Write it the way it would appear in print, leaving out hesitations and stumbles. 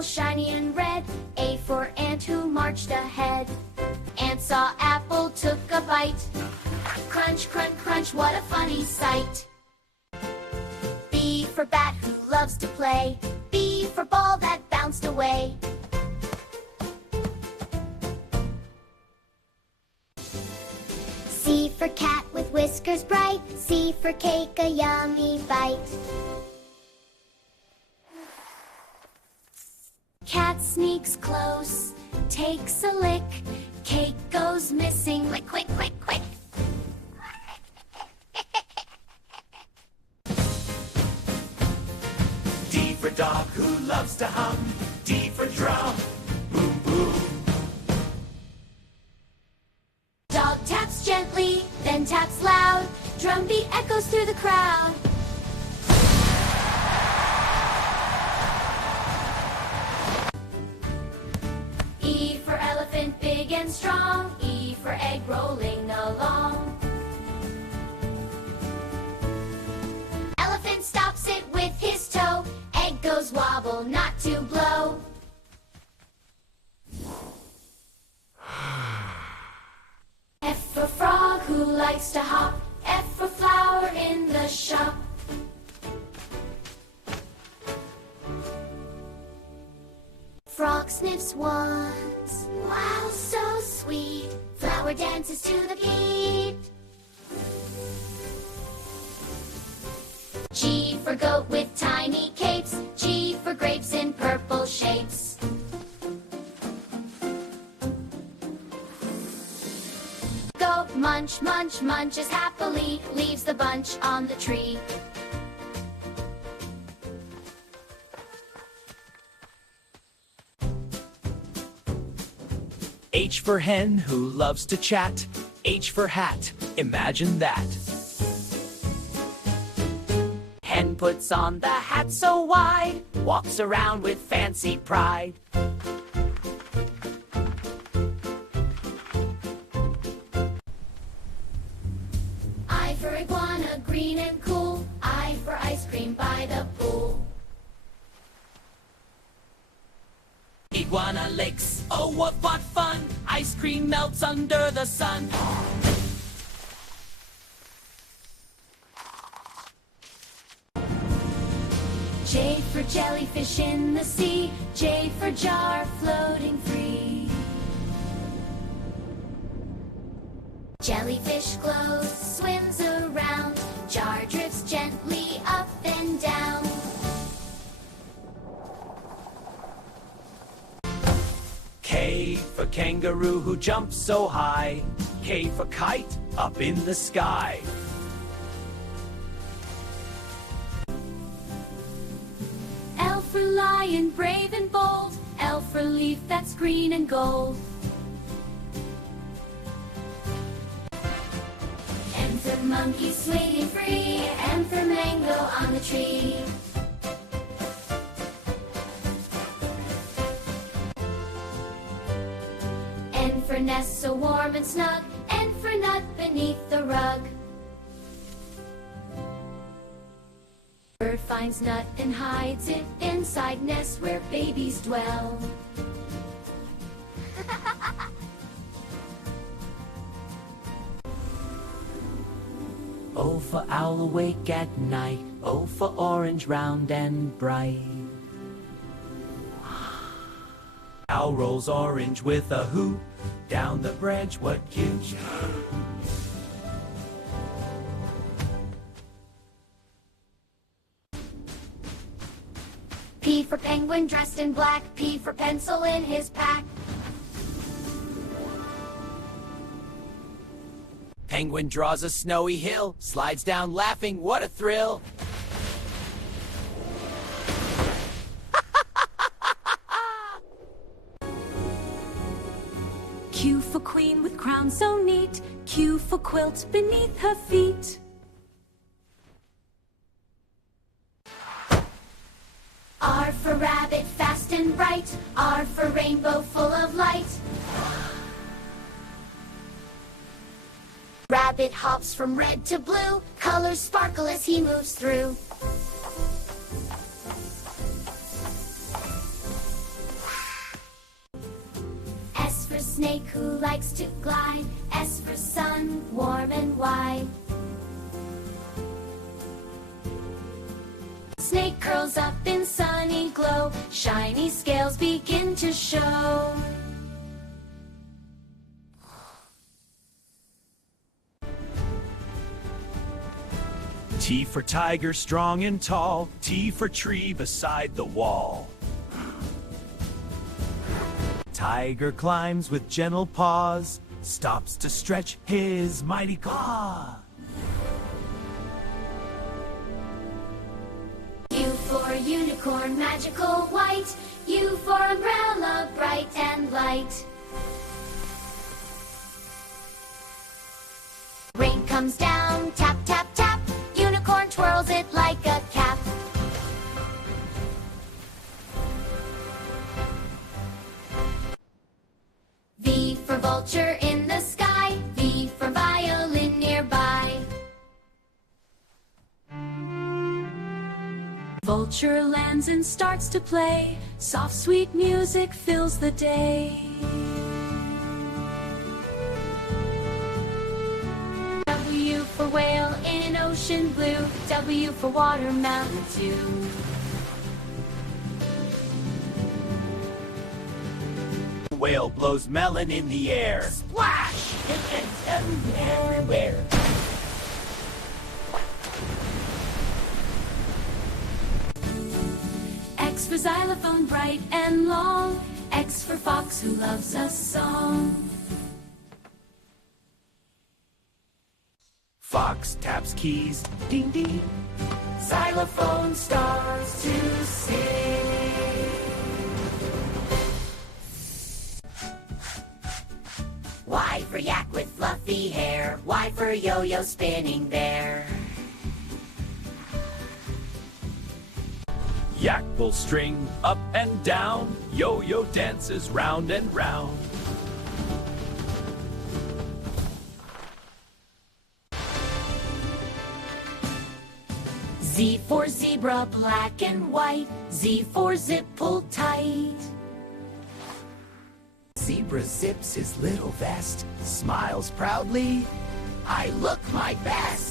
apple shiny and red. A for ant who marched ahead. Ant saw apple, took a bite. Crunch, crunch, crunch, what a funny sight. B for bat who loves to play. B for ball that bounced away. C for cat with whiskers bright. C for cake, a yummy bite. Cat sneaks close, takes a lick. Cake goes missing, quick, quick, quick, quick. D for dog who loves to hum. D for drum, boom, boom. Dog taps gently, then taps loud. Drumbeat echoes through the crowd. E for elephant, big and strong. E for egg rolling along. Elephant stops it with his toe. Egg goes wobble, not to blow. F for frog who likes to hop. F for flower in the shop. Frog sniffs once, wow, so sweet. Flower dances to the beat. G for goat with tiny capes. G for grapes in purple shapes. Goat munch, munch, munches happily. Leaves the bunch on the tree. H for hen who loves to chat. H for hat, imagine that. Hen puts on the hat so wide, walks around with fancy pride. I for iguana, green and cool. I for ice cream by the pool. Iguana licks, oh what fun! Ice cream melts under the sun. J for jellyfish in the sea. J for jar floating free. Jellyfish glows, swims around. Jar drifts gently up and down. K for kangaroo who jumps so high. K for kite, up in the sky. L for lion, brave and bold. L for leaf that's green and gold. M for monkey swinging free. M for mango on the tree. N for nest so warm and snug. N for nut beneath the rug. Bird finds nut and hides it inside nest where babies dwell. O for owl awake at night. O for orange round and bright. Owl rolls orange with a hoot. Down the branch, what cute. P for penguin dressed in black. P for pencil in his pack. Penguin draws a snowy hill. Slides down laughing, what a thrill. Q for queen with crown so neat. Q for quilt beneath her feet. R for rabbit fast and bright. R for rainbow full of light. Rabbit hops from red to blue. Colors sparkle as he moves through. snake who likes to glide. S for sun, warm and wide. Snake curls up in sunny glow. Shiny scales begin to show. T for tiger, strong and tall. T for tree beside the wall. Tiger climbs with gentle paws, stops to stretch his mighty claw. U for unicorn, magical white. U for umbrella, bright and light. Rain comes down, tap, tap, tap. Unicorn twirls it like a cap. V for vulture in the sky. V for violin nearby. Vulture lands and starts to play. Soft, sweet music fills the day. W for whale in ocean blue. W for water, mountain dew. Whale blows melon in the air. Splash! Everywhere. X for xylophone, bright and long. X for fox who loves a song. Fox taps keys, ding ding. Xylophone starts to sing. Y for yak with fluffy hair. Y for yo-yo spinning there. Yak will string up and down. Yo-yo dances round and round. Z for zebra, black and white. Z for zip, pull tight. Zebra zips his little vest, smiles proudly. I look my best.